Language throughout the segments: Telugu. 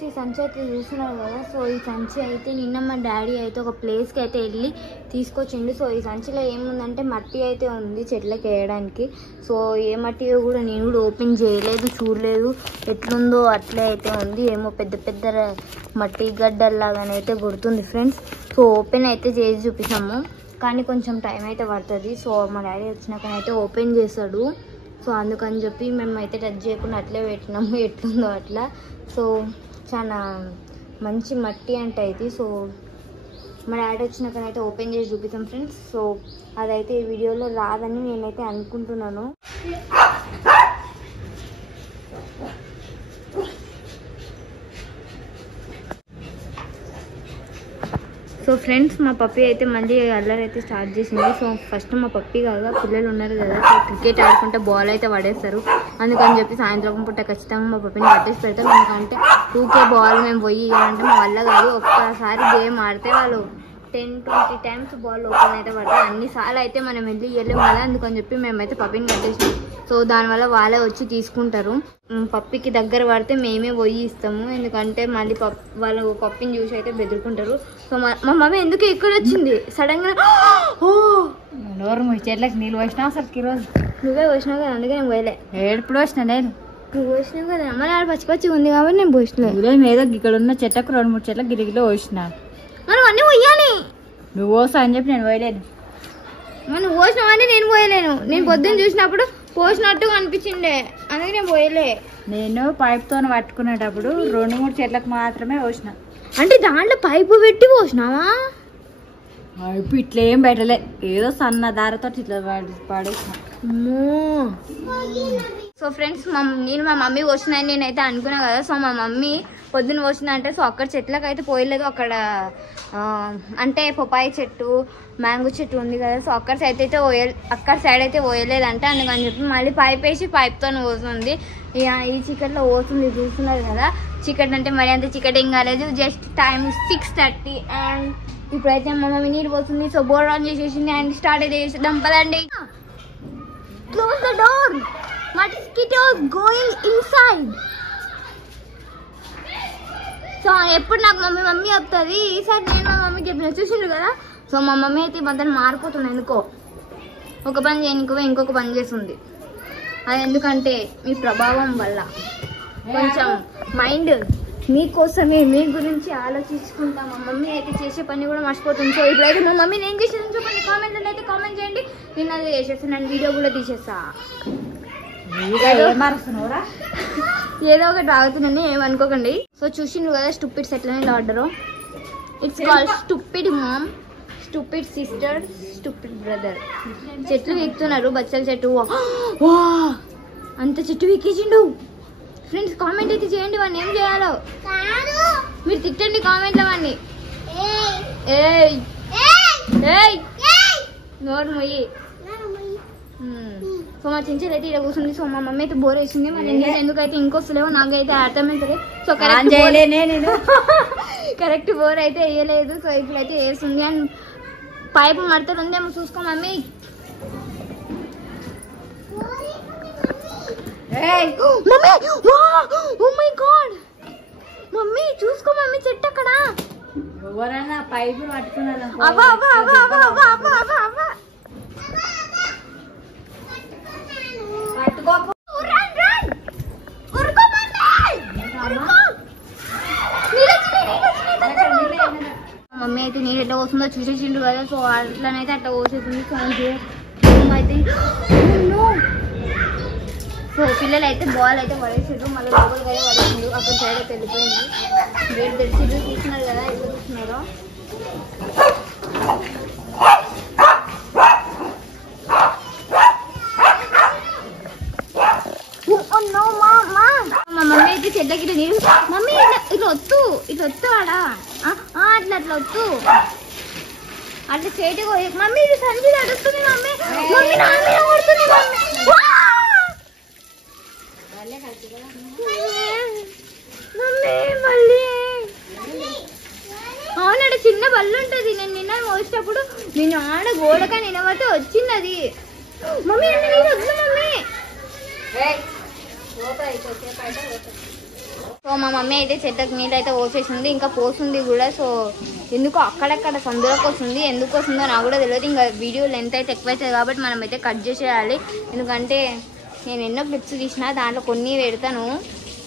ఫ్రెండ్స్, ఈ సంచి అయితే చూస్తున్నారు కదా. సో ఈ సంచి అయితే నిన్న మా డాడీ అయితే ఒక ప్లేస్కి అయితే వెళ్ళి తీసుకొచ్చిండు. సో ఈ సంచిలో ఏముందంటే మట్టి అయితే ఉంది చెట్లకి వేయడానికి. సో ఏ మట్టి కూడా నేను కూడా ఓపెన్ చేయలేదు, చూడలేదు. ఎట్లుందో అట్లే అయితే ఉంది. ఏమో పెద్ద పెద్ద మట్టి గడ్డల్లాగానైతే గుర్తుంది ఫ్రెండ్స్. సో ఓపెన్ అయితే చేసి చూపిస్తాము, కానీ కొంచెం టైం అయితే పడుతుంది. సో మా డాడీ వచ్చినాకనైతే ఓపెన్ చేస్తాడు. సో అందుకని చెప్పి మేము అయితే టచ్ చేయకుండా అట్లే పెట్టినాము, ఎట్లుందో అట్లా. సో చాలా మంచి మట్టి అంటే ఇది. సో మా డాడీ వచ్చినాకనైతే ఓపెన్ చేసి చూపిస్తాం ఫ్రెండ్స్. సో అదైతే ఈ వీడియోలో రాదని నేనైతే అనుకుంటున్నాను. సో ఫ్రెండ్స్, మా పప్పి అయితే మళ్ళీ అల్లరి అయితే స్టార్ట్ చేసింది. సో ఫస్ట్ మా పప్పి కదా, పిల్లలు ఉన్నారు కదా, సో క్రికెట్ ఆడుకుంటే బాల్ అయితే పడేస్తారు. అందుకని చెప్పి సాయంత్రం పూట ఖచ్చితంగా మా పప్పిని పట్టేసి పెడతాం. ఎందుకంటే 2K బాల్ మేము పోయి ఇవ్వాలంటే మా వల్ల కాదు. ఒక్కసారి గేమ్ ఆడితే వాళ్ళు 10-20 టైమ్స్ బాల్ ఓపెన్ అయితే పడతాయి. అన్నిసార్లు అయితే మనం వెళ్ళి ఇవ్వలేము కదా, అందుకని చెప్పి మేమైతే పప్పిని కట్టేసాం. సో దానివల్ల వాళ్ళే వచ్చి తీసుకుంటారు. పప్పికి దగ్గర పడితే మేమే పోయి ఇస్తాము, ఎందుకంటే మళ్ళీ వాళ్ళు పప్పిని చూసి అయితే బెదురుకుంటారు. సో మా మమ్మీ ఎందుకు ఇక్కడ వచ్చింది సడన్ గా? ఓ నోరు చెట్లకి నీళ్ళు పోసినా అసలు ఈరోజు నువ్వే పోసినావు కదా, అందుకే నేను పోయలే. ఏడుపుడు వచ్చినా నేను? నువ్వు పోసినావు కదా, మరి ఆడ పచ్చి ఉంది కాబట్టి నేను పోసినాను. ఏదో ఇక్కడ ఉన్న చెట్లకు 2-3 చెట్లకు గిరిగిలో పోసిన. మనం అన్నీ పోయాలి. నువ్వు పోసా అని చెప్పి నేను పోయలేను. మనం పోసినావని నేను పోయలేను. నేను పొద్దున్న చూసినప్పుడు పోసినట్టు అనిపించిండే, అందుకే నేను పోయలే. నేను పైప్తో పట్టుకునేటప్పుడు 2-3 చెట్లకు మాత్రమే పోసిన. అంటే దాంట్లో పైపు పెట్టి పోసినావా? పైపు ఇట్లా ఏం పెట్టలే, ఏదో సన్న దారతో ఇట్లా పడేసిన. సో ఫ్రెండ్స్, నేను మా మమ్మీ పోసిందని నేనైతే అనుకున్నా కదా. సో మా మమ్మీ పొద్దున్న పోసింది అంటే, సో అక్కడ చెట్లకు అయితే పోయలేదు. అక్కడ అంటే పపాయి చెట్టు, మ్యాంగో చెట్టు ఉంది కదా, సో అక్కడ సైడ్ అయితే పోయలేదంటే. అందుకని చెప్పి మళ్ళీ పైప్ వేసి పైప్తో పోతుంది. ఈ చీకట్లో పోతుంది, చూస్తున్నారు కదా. చీకటి అంటే మరి అంత చీకటి ఏం కాలేదు, జస్ట్ టైం 6:30. అండ్ ఇప్పుడైతే మా మమ్మీ నీళ్ళు పోతుంది. సో బోర్డ్ ఆన్ చేసేసింది అండ్ స్టార్ట్ అయితే చేసేద్దాం పదండి. Close the door. Mosquitoes going inside. So ఎప్పుడు నాకు మమ్మీ చెప్తుంది, ఈసారి నేను మా మమ్మీ చెప్పిన చూసిండ్రు కదా. సో మా మమ్మీ అయితే మధ్యలో మారిపోతుంది. ఎందుకో ఒక పని చేయనికో ఇంకొక పని చేస్తుంది. అది ఎందుకంటే మీ ప్రభావం వల్ల కొంచెం మైండ్ మీకోసమే, మీ గురించి ఆలోచించుకుంటా. మా మమ్మీ అయితే చేసే పని కూడా మర్చిపోతుంది. సో ఇప్పుడైతే మా మమ్మీ నేను చేసేది చెప్పండి, కామెంట్లో అయితే కామెంట్ చేయండి. నేను అది చేసేస్తాను, నేను వీడియో కూడా తీసేస్తా. ఏదో ఒకటి రాగుతుందని ఏమనుకోకండి. సో చూసిండ్రు కదా స్టూపిడ్ ఎట్లనే order. It's called stupid mom, stupid sister, stupid brother. చెట్లు వీక్తున్నారు, బచ్చల చెట్టు. వా అంత చెట్టు వీకేసిండు ఫ్రెండ్స్. కామెంట్ అయితే చేయండి వాడిని ఏం చేయాలో. మీరు తిట్టండి కామెంట్లో వాడిని. నోరు మొయ్యి. సో మా చించలు అయితే ఇక్కడ కూర్చుంది. సో మా మమ్మీ అయితే బోర్ వేసింది. మరి నేను ఎందుకైతే ఇంకొస్తలేవో నాకైతే అర్థమవుతుంది. సో కరెక్ట్ బోర్ అయితే వేయలేదు. సో ఇప్పుడైతే వేస్తుంది. అండ్ పైపు మడతలు ఉందేమో చూసుకో మమ్మీ. మమ్మీ చూసుకో మమ్మీ, చెట్టు అక్కడ. ఎవరైనా పైపు పట్టుకున్నారు మమ్మీ అయితే నీరు ఎట్లా పోస్తుందో చూసేసిండ్రు కదా. సో అట్లనైతే అట్లా పోసేసింది. సో పిల్లలు అయితే బాల్ అయితే పడేసారు, మళ్ళీ లోపలికి అయితే పడేసిండ్రు. అక్కడ సైడ్ అయితే వెళ్ళిపోయింది. గేట్ తెరిచిండ్రు, చూస్తున్నారు కదా ఎట్లా చూస్తున్నారో. మా మమ్మీ అయితే చెట్లకి ఇట్లా నీరు. మమ్మీ ఇట్లా వత్తు ఆడా, అట్లా వత్తు అట్లా చేతి. మమ్మీ ఇది సంచి నడుస్తుంది. మమ్మీ కొడుతుంది. మళ్ళీ అవునాడ చిన్న బల్లు ఉంటది. నేను నిన్న మోసేటప్పుడు నేను ఆడ గోడక నిలబడితే వచ్చింది అది. మమ్మీ అంటే నేను వద్దు మమ్మీ. సో సో మా మమ్మీ అయితే చెట్లకు నీళ్ళు అయితే పోసేసింది, ఇంకా పోస్తుంది కూడా. సో ఎందుకో అక్కడక్కడ సందులోకి వస్తుంది, ఎందుకు వస్తుందో నాకు కూడా తెలియదు. ఇంకా వీడియో లెంత్ అయితే ఎక్కువైతుంది కాబట్టి మనం అయితే కట్ చేసేయాలి, ఎందుకంటే నేను ఎన్నో క్లిప్స్ తీసిన దాంట్లో కొన్ని పెడతాను.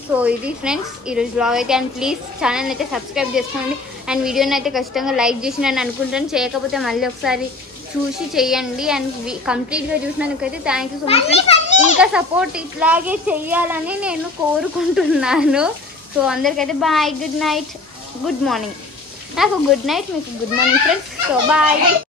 సో ఇది ఫ్రెండ్స్ ఈరోజు బ్లాగ్ అయితే. అండ్ ప్లీజ్ ఛానల్ అయితే సబ్స్క్రైబ్ చేసుకోండి అండ్ వీడియోని అయితే ఖచ్చితంగా లైక్ చేసినని అనుకుంటాను. చేయకపోతే మళ్ళీ ఒకసారి చూసి చేయండి. అండ్ కంప్లీట్గా చూసినందుకైతే thank you so much friends. ఇంకా సపోర్ట్ ఇట్లాగే చెయ్యాలని నేను కోరుకుంటున్నాను. సో అందరికైతే bye, good night, good morning. నాకు గుడ్ నైట్, మీకు good morning friends. So bye.